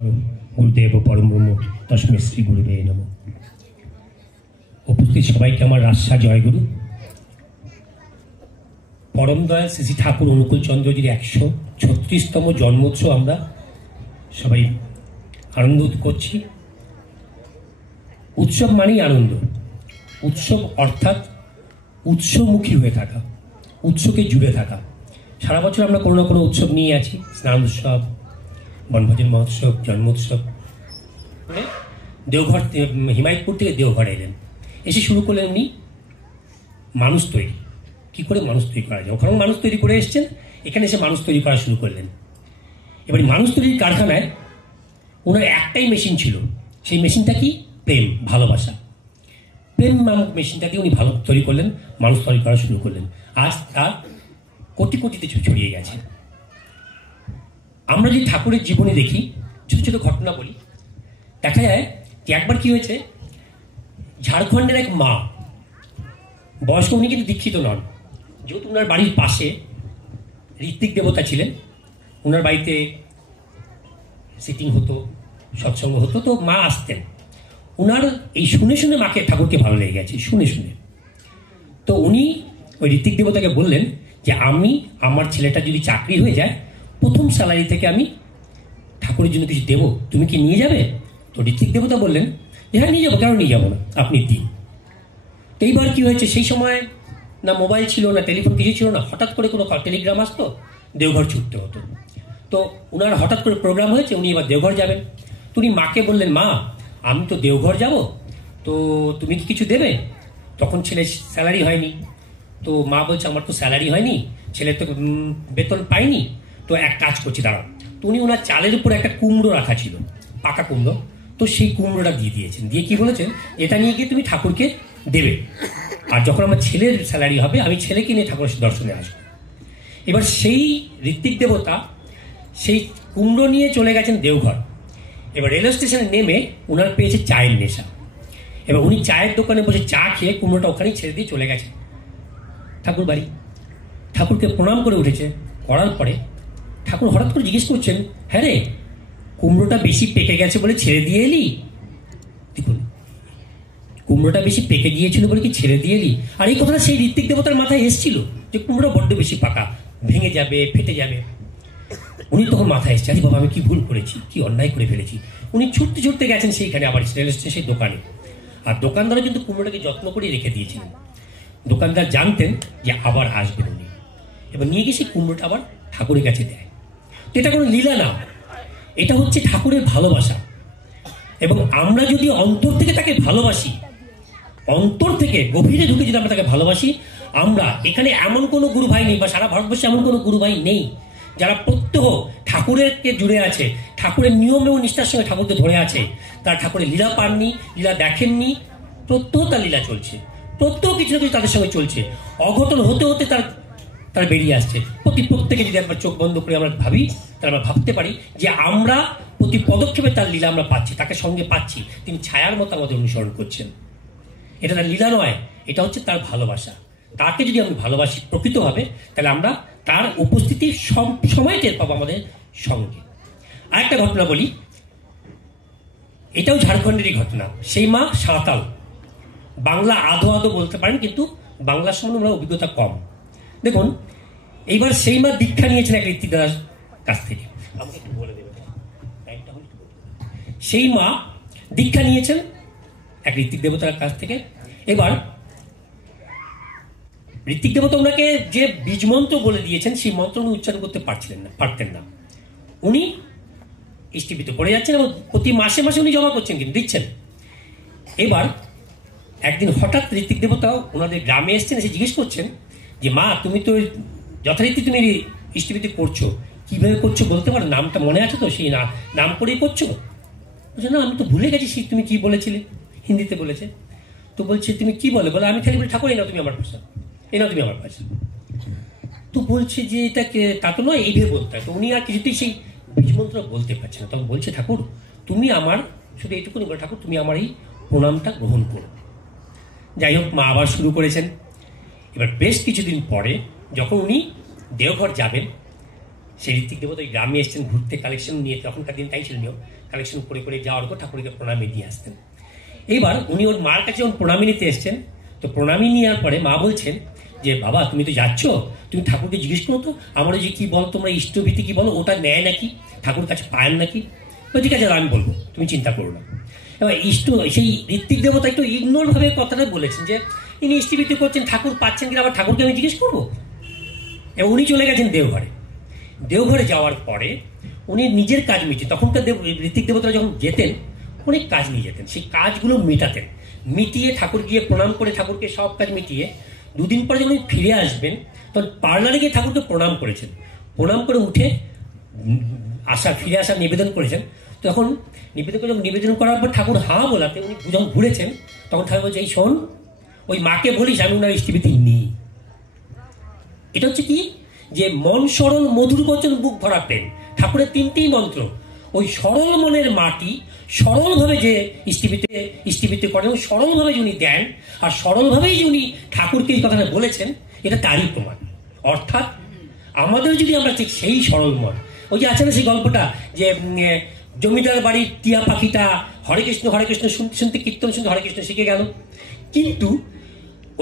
গুরুদেব ও পরম ব্রহ্ম তস্মৈ শ্রী গুরুবে নমঃ। উপস্থিত সবাইকে আমার রাজসা জয়গুরু। পরম দয়াল শ্রী ঠাকুর অনুকূল চন্দ্রজির 136তম জন্মোৎসব আমরা সবাই আনন্দ করছি। উৎসব মানেই আনন্দ। উৎসব অর্থাৎ উৎসমুখী হয়ে থাকা, উৎসকে জুড়ে থাকা। সারা বছর আমরা কোনো না কোনো উৎসব নিয়ে আছি, স্নান উৎসব, বনভোজন মহোৎসব, জন্মোৎসব। দেওঘর, হিমায়তপুর থেকে দেওঘর এলেন, এসে শুরু করলেন উনি মানুষ তৈরি। কি করে মানুষ তৈরি করা যায়, ওখানে মানুষ তৈরি করে এসছেন, এখানে এসে মানুষ তৈরি করা শুরু করলেন। এবার মানুষ তৈরির কারখানায় ওনার একটাই মেশিন ছিল। সেই মেশিনটা কি? প্রেম, ভালোবাসা। প্রেম নামক মেশিনটাকে উনি ভালো তৈরি করলেন, মানুষ তৈরি করা শুরু করলেন। আজ তার কোটি কোটিতে ছড়িয়ে গেছে। আমরা যদি ঠাকুরের জীবনে দেখি, ছোট ছোট ঘটনা বলি, দেখা যায় যে একবার কি হয়েছে, ঝাড়খণ্ডের এক মা, বয়স্ক, উনি কিন্তু দীক্ষিত নন, যেহেতু ওনার বাড়ির পাশে ঋত্বিক দেবতা ছিলেন, ওনার বাড়িতে সিটিং হতো, সৎসঙ্গ হতো, তো মা আসতেন। ওনার এই শুনে শুনে মাকে, ঠাকুরকে ভালো লেগে গেছে শুনে শুনে। তো উনি ওই ঋত্বিক দেবতাকে বললেন যে আমি, আমার ছেলেটা যদি চাকরি হয়ে যায়, প্রথম স্যালারি থেকে আমি ঠাকুরের জন্য কিছু দেবো, তুমি কি নিয়ে যাবে? তো ঋত্বিক দেবতা বললেন যে হ্যাঁ নিয়ে যাবো, কেন নিয়ে যাবো না, আপনি দিন। তো এইবার কি হয়েছে, সেই সময় না মোবাইল ছিল না, টেলিফোন কিছু ছিল না, হঠাৎ করে কোনো টেলিগ্রাম আসতো, দেওঘর ছুটতে হতো। তো ওনার হঠাৎ করে প্রোগ্রাম হয়েছে, উনি এবার দেওঘর যাবেন। তো উনি মাকে বললেন, মা আমি তো দেওঘর যাব, তো তুমি কি কিছু দেবে? তখন ছেলে স্যালারি হয়নি। তো মা বলছে আমার তো স্যালারি হয়নি, ছেলে তো বেতন পাইনি, তো এক কাজ করছি দাঁড়াও। তো উনি ওনার চালের উপর একটা কুমড়ো রাখা ছিল, পাকা কুমড়ো, তো সেই কুমড়োটা দিয়ে দিয়েছেন। দিয়ে কি বলেছেন, এটা নিয়ে গিয়ে তুমি ঠাকুরকে দেবে, আর যখন আমার ছেলের স্যালারি হবে আমি ছেলেকে নিয়ে ঠাকুরের দর্শনে আসবো। এবার সেই ঋত্বিক দেবতা সেই কুমড়ো নিয়ে চলে গেছেন দেওঘর। এবার রেলওয়ে স্টেশনে নেমে ওনার পেয়েছে চায়ের নেশা। এবার উনি চায়ের দোকানে বসে চা খেয়ে কুমড়োটা ওখানেই ছেড়ে দিয়ে চলে গেছে ঠাকুর বাড়ি। ঠাকুরকে প্রণাম করে উঠেছে, করার পরে ঠাকুর হঠাৎ করে জিজ্ঞেস করছেন, হ্যাঁ রে, কুমড়োটা বেশি পেকে গেছে বলে ছেড়ে দিয়ে এলি? দেখুন, কুমড়োটা বেশি পেকে গিয়েছিল বলে কি ছেড়ে দিয়ে এলি? আর এই কথাটা সেই ঋত্বিক দেবতার মাথায় এসেছিল যে কুমড়ো বড্ড বেশি পাকা, ভেঙে যাবে, ফেটে যাবে। উনি তখন মাথায় এসছে, আরে বাবা আমি কি ভুল করেছি, কি অন্যায় করে ফেলেছি। উনি ছুটতে ছুটতে গেছেন সেইখানে আবার রেল স্টেশনের দোকানে। আর দোকানদারও কিন্তু কুমড়োটাকে যত্ন করে রেখে দিয়েছিলেন। দোকানদার জানতেন যে আবার আসবেন উনি, এবার নিয়ে গিয়ে সেই কুমড়োটা আবার ঠাকুরের কাছে দেয়। তো এটা কোনো লীলা না, এটা হচ্ছে ঠাকুরের ভালোবাসা। এবং আমরা যদি অন্তর থেকে তাকে ভালোবাসি, অন্তর থেকে গভীরে ঢুকে যদি আমরা তাকে ভালোবাসি, আমরা এখানে এমন কোনো গুরু ভাই নেই, বা সারা ভারতবর্ষে এমন কোনো গুরু ভাই নেই যারা প্রত্যহ ঠাকুরেরকে জুড়ে আছে, ঠাকুরের নিয়ম এবং নিষ্ঠার সঙ্গে ঠাকুরকে ধরে আছে। তারা ঠাকুরের লীলা পাননি, লীলা দেখেননি, প্রত্যহ তার লীলা চলছে, প্রত্যহ কিছু না কিছু তাদের সঙ্গে চলছে। অঘটন হতে হতে তার বেরিয়ে আসছে। প্রত্যেকে যদি একবার চোখ বন্ধ করে আমরা ভাবি, তাহলে আমরা ভাবতে পারি যে আমরা প্রতি পদক্ষেপে তার লীলা আমরা পাচ্ছি, তাকে সঙ্গে পাচ্ছি, তিনি ছায়ার মতো আমাদের অনুসরণ করছেন। এটা তার লীলা নয়, এটা হচ্ছে তার ভালোবাসা। তাকে যদি আমি ভালোবাসি প্রকৃতভাবে, তাহলে আমরা তার উপস্থিতি সব সময় টের পাবো আমাদের সঙ্গে। আরেকটা ঘটনা বলি, এটাও ঝাড়খণ্ডেরই ঘটনা। সেই মা সাঁওতাল, বাংলা আধো আধো বলতে পারেন, কিন্তু বাংলার সম্বন্ধে ওনার অভিজ্ঞতা কম। দেখুন, এইবার সেই মা দীক্ষা নিয়েছেন এক ঋত্বিক দাদার কাছ থেকে। আমাকে একটু বলে দেবেন, সেই মা দীক্ষা নিয়েছেন এক ঋত্বিক দেবতার কাছ থেকে। এবার ঋত্বিক দেবতা ওনাকে যে বীজ মন্ত্র বলে দিয়েছেন, সেই মন্ত্র উনি উচ্চারণ করতে পারতেন না। উনি ইষ্টিপিতে পড়ে যাচ্ছেন এবং প্রতি মাসে মাসে উনি জমা করছেন, কিন্তু দিচ্ছেন। এবার একদিন হঠাৎ ঋত্বিক দেবতাও ওনাদের গ্রামে এসছেন, এসে জিজ্ঞেস করছেন যে মা তুমি তো যথারীতি তুমি ইষ্টিপিতে করছো, কিভাবে করছো বলতে পারো? নামটা মনে আছে তো? সেই নাম করেই করছো? বলছে না, আমি তো ভুলে গেছি তুমি কি বলেছিলে। হিন্দিতে বলেছে। তো বলছে তুমি কি বলে? বলে আমি খালি বলি ঠাকুর এই নাও তুমি আমার পাশে, এই নাও তুমি আমার পাশে। তো বলছে যে এটাকে তা তো নয়, এইভাবে বলতে হয়। তো উনি আর কিছুতেই সেই বীজ মন্ত্র বলতে পারছে না। তখন বলছে ঠাকুর তুমি আমার, শুধু এইটুকুনি বলে ঠাকুর তুমি আমার এই প্রণামটা গ্রহণ করো। যাই হোক, মা আবার শুরু করেছেন। এবার বেশ কিছুদিন পরে যখন উনি দেওঘর যাবেন, সেই ঋত্বিক দেবতা ওই গ্রামে এসছেন ঘুরতে, কালেকশন নিয়ে, তখনকার দিন তাই ছিল নিয়ম, কালেকশন করে করে যাওয়ার পর ঠাকুরকে প্রণামী দিয়ে আসতেন। এবার উনি ওর মার কাছে যখন প্রণামী নিতে এসছেন, তো প্রণামী নেওয়ার পরে মা বলছেন যে বাবা তুমি তো যাচ্ছ, তুমি ঠাকুরকে জিজ্ঞেস করো তো আমরা যে কি বলো তোমরা ইষ্টভীতি কি বলো, ওটা নেয় নাকি, ঠাকুর কাছে পায় নাকি। ঠিক আছে আমি বলবো, তুমি চিন্তা করো না। এবার সেই ঋত্বিক দেবতা একটু ইগনোর ভাবে কথাটা বলেছেন যে ইনি ইষ্টভীতি করছেন, ঠাকুর পাচ্ছেন কিনা আবার ঠাকুরকে আমি জিজ্ঞেস করবো। এবং উনি চলে গেছেন দেওঘরে। দেওঘরে যাওয়ার পরে উনি নিজের কাজ মিটে, তখনকার ঋত্বিক দেবতারা যখন যেতেন অনেক কাজ নিয়ে যেতেন, সেই কাজগুলো মেটাতেন, মিটিয়ে ঠাকুর গিয়ে প্রণাম করে ঠাকুরকে সব কাজ মিটিয়ে দুদিন পরে যখন ফিরে আসবেন তখন পার্লারে গিয়ে ঠাকুরকে প্রণাম করেছেন, প্রণাম করে উঠে ফিরে আসার নিবেদন করেছেন। তখন নিবেদন করার পর ঠাকুর হাঁ বলাতে উনি যখন ঘুরেছেন তখন ঠাকুর বলছে এই শোন, ওই মাকে বলিস আমি ওনার ইষ্টভীতি নিই। এটা হচ্ছে কি যে মন সরল মধুর বচন বুক ভরা প্রেম, ঠাকুরের তিনটেই মন্ত্র। ওই সরল মনের মাটি সরলভাবে যে ইষ্টভীতি করেন, সরলভাবে উনি দেন, আর সরলভাবেই যে উনি ঠাকুরকে এই কথাটা বলেছেন, এটা তারই প্রমাণ। অর্থাৎ আমাদের যদি আমরা ঠিক সেই সরল মন, ওই যে আছে না সেই গল্পটা যে জমিদার বাড়ির টিয়া পাখিটা হরে কৃষ্ণ শুনতে শুনতে কীর্তন শুনতে হরে কৃষ্ণ শিখে গেল, কিন্তু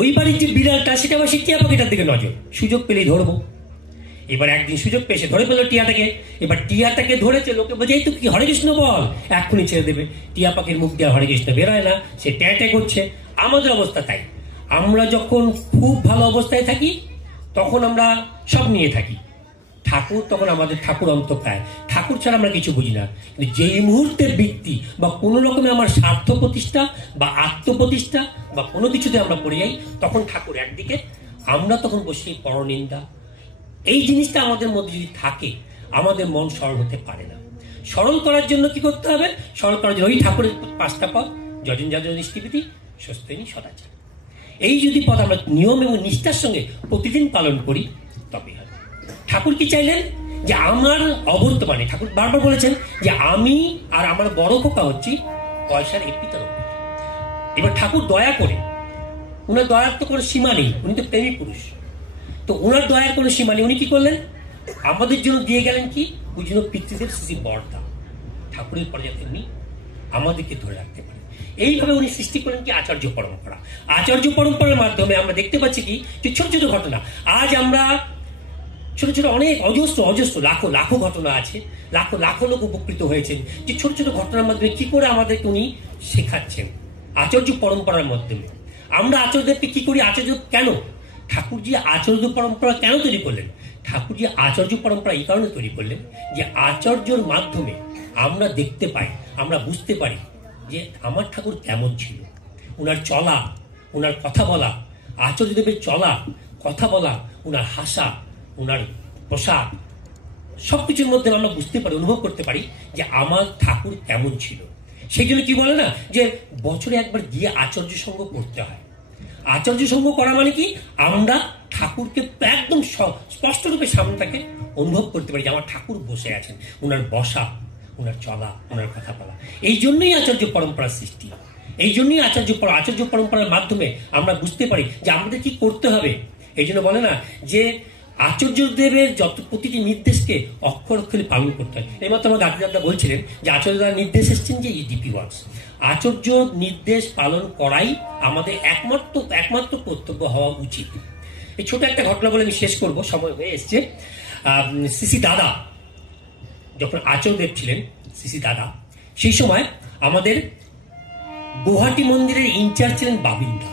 ওই বাড়ির যে বিড়ালটা সেটা আবার সেই টিয়া পাখিটার দিকে নজর, সুযোগ পেলেই ধরবো। এবার একদিন সুযোগ পেয়েছে ধরে পেলো টিয়াটাকে, এবার টিয়াটাকে ধরেছে, লোকে বলছে এই তো কি হরে কৃষ্ণ বল, এক্ষুনি ছেড়ে দেবে। টিয়া পাখির মুখ দিয়ে হরে কৃষ্ণ বেরোয় না, সে ট্যাঁ করছে। আমাদের অবস্থা তাই, আমরা যখন খুব ভালো অবস্থায় থাকি তখন আমরা সব নিয়ে থাকি, ঠাকুর তখন আমাদের ঠাকুর অন্তঃপ্রায়, ঠাকুর ছাড়া আমরা কিছু বুঝি না। কিন্তু যেই মুহূর্তের বৃত্তি বা কোনো রকমে আমার স্বার্থ প্রতিষ্ঠা বা আত্মপ্রতিষ্ঠা বা কোনো কিছুতে আমরা পড়ে যাই, তখন ঠাকুর একদিকে, আমরা তখন বসে পরনিন্দা। এই জিনিসটা আমাদের মধ্যে যদি থাকে আমাদের মন সরল হতে পারে না। সরল করার জন্য কি করতে হবে? সরল করার জন্য ওই ঠাকুরের 5টা পদ, যজন যাজন ইষ্টভীতি স্বস্তিনী সদাচার, এই যদি পদ আমরা নিয়ম এবং নিষ্ঠার সঙ্গে প্রতিদিন পালন করি তবে হবে। ঠাকুর কি চাইলেন? যে আমার অবর্তমানে, ঠাকুর বারবার বলেছেন যে আমি আর আমার বড় খোকা হচ্ছি পয়সার এপিতার ওপর। এবার ঠাকুর দয়া করে, উনার দয়ার তো কোনো সীমা নেই, উনি তো প্রেমী পুরুষ, তো ওনার দয়ার কোনো সীমা নেই। উনি কি করলেন? আমাদের জন্য দিয়ে গেলেন কি? ওই জন্য পিতৃদের সৃষ্টি বর্তা, ঠাকুরের পরে যাতে উনি আমাদেরকে ধরে রাখতে পারেন। এইভাবে উনি সৃষ্টি করেন কি? আচার্য পরম্পরা। আচার্য পরম্পরার মাধ্যমে আমরা দেখতে পাচ্ছি কি যে ছোট ছোট ঘটনা, আজ আমরা ছোট ছোট অনেক অজস্র লাখো ঘটনা আছে, লাখো লোক উপকৃত হয়েছেন যে ছোট ছোট ঘটনার মাধ্যমে কি করে আমাদেরকে উনি শেখাচ্ছেন আচার্য পরম্পরার মাধ্যমে। আমরা আচার্যদেরকে কি করি? আচার্য কেন? ঠাকুরজি আচার্য পরম্পরা কেন তৈরি করলেন? ঠাকুরজি আচার্য পরম্পরা এই কারণে তৈরি করলেন যে আচার্যর মাধ্যমে আমরা দেখতে পাই, আমরা বুঝতে পারি যে আমার ঠাকুর কেমন ছিল, ওনার চলা, ওনার কথা বলা, আচার্যদেবের চলা, কথা বলা, ওনার হাসা, ওনার পোশাক, সবকিছুর মধ্যে আমরা বুঝতে পারি, অনুভব করতে পারি যে আমার ঠাকুর কেমন ছিল। সেই জন্য কি বলে না যে বছরে একবার গিয়ে আচার্য সঙ্গ করতে হয়। আচার্য সঙ্গ করা মানে কি? আমরা ঠাকুরকে একদম স্পষ্ট রূপে সামনে তাকে অনুভব করতে পারি যে আমার ঠাকুর বসে আছেন, ওনার বসা, ওনার চলা, ওনার কথা বলা। এই জন্যই আচার্য পরম্পরার সৃষ্টি, এই জন্যই আচার্য পরম্পরার মাধ্যমে আমরা বুঝতে পারি যে আমাদের কি করতে হবে। এই জন্য বলে না যে আচার্যদেবের যত প্রতিটি নির্দেশকে অক্ষর অক্ষরে পালন করতে হয়। এইমাত্র আমার দাদা বলছিলেন যে আচার্যদার নির্দেশ এসছেন যে ডিপি ওয়ার্কস, আচার্য নির্দেশ পালন করাই আমাদের একমাত্র কর্তব্য হওয়া উচিত। এই ছোট একটা ঘটনা বলে আমি শেষ করব, সময় হয়ে এসছে। শ্রী দাদা যখন আচার্যদেব ছিলেন, শ্রী দাদা, সেই সময় আমাদের গুয়াহাটি মন্দিরের ইনচার্জ ছিলেন বাবিন্দা।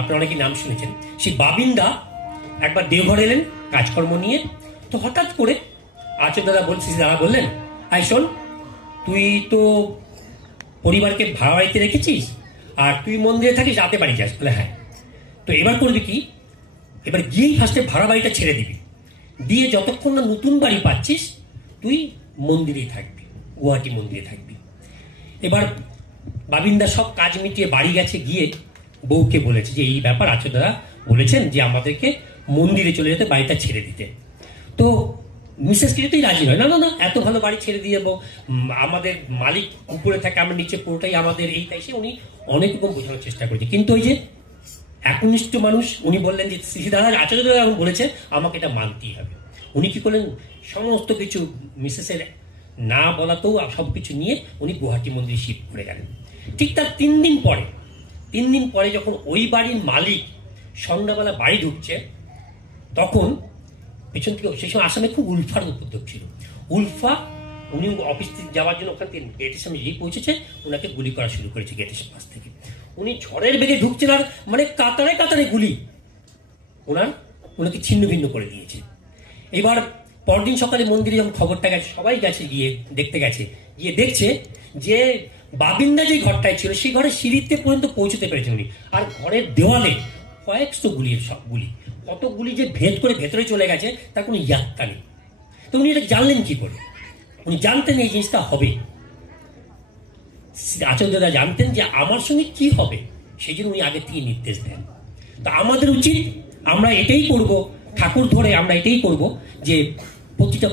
আপনারা অনেকে নাম শুনেছেন। সেই বাবিন্দা একবার দেওঘর এলেন কাজকর্ম নিয়ে। তো হঠাৎ করে আচার্য দাদা বললেন, আই শোন, তুই তো পরিবারকে ভাড়া বাড়িতে রেখেছিস আর তুই মন্দিরে থাকিস, রাতে বাড়ি যাস। বলে হ্যাঁ। তো এবার করবি কি? এবার গিয়েই ফার্স্টে ভাড়া বাড়িটা ছেড়ে দিবি, দিয়ে যতক্ষণ না নতুন বাড়ি পাচ্ছিস তুই মন্দিরেই থাকবি, গুয়াহাটি মন্দিরে থাকবি। এবার বাবিন্দা সব কাজ মিটিয়ে বাড়ি গেছে, গিয়ে বউকে বলেছে যে এই ব্যাপার আচার্য দাদা বলেছেন যে আমাদেরকে মন্দিরে চলে যেতে, বাড়িটা ছেড়ে দিতে। তো মিসেস কিছুতেই রাজি নয়, না না না, এত ভালো বাড়ি ছেড়ে দিয়ে যাবো, আমাদের মালিক উপরে থাকে, আমরা নিচে, পুরোটাই আমাদের, এই তাই। সে উনি অনেক রকম বোঝানোর চেষ্টা করেছে, কিন্তু ওই যে একনিষ্ঠ মানুষ, উনি বললেন যে শ্রী দাদা, আচার্য দাদা এখন বলেছে আমাকে এটা মানতেই হবে। উনি কি করলেন, সমস্ত কিছু মিসেসের না বলাতেও সব কিছু নিয়ে উনি গুয়াহাটি মন্দিরে শিফট করে গেলেন। ঠিক তার 3 দিন পরে যখন ওই বাড়ির মালিক সন্ধ্যাবেলা বাড়ি ঢুকছে, তখন পেছন থেকে, সেই সময় আসামে খুব উলফার উপদ্রব ছিল, উলফা উনি অফিস থেকে যাওয়ার জন্য ওখান থেকে গেটের সামনে যেই পৌঁছেছে ওনাকে গুলি করা শুরু করেছে গেটের পাশ থেকে। উনি ঝড়ের বেগে ঢুকছেন আর মানে কাতারে কাতারে গুলি ওনাকে ছিন্ন ভিন্ন করে দিয়েছে। এবার পরদিন সকালে মন্দিরে যখন খবরটা গেছে, সবাই গেছে, গিয়ে দেখতে গেছে, গিয়ে দেখছে যে বাবিন্দা যে ঘরটায় ছিল সেই ঘরের সিঁড়িতে পর্যন্ত পৌঁছতে পেরেছেন উনি, আর ঘরের দেওয়ালে কয়েকশো গুলির সব গুলি, কত গুলি যে ভেদ করে ভেতরে চলে গেছে তার কোনো ইয়াত্তা নেই। তো উনি এটা জানলেন কি করে? উনি জানতেন এই জিনিসটা হবে, আচার্যরা জানতেন যে আমার সঙ্গে কি হবে, সেই জন্য উনি আগে থেকে নির্দেশ দেন। তা আমাদের উচিত আমরা এটাই করব, ঠাকুর ধরে আমরা এটাই করব যে প্রতিটা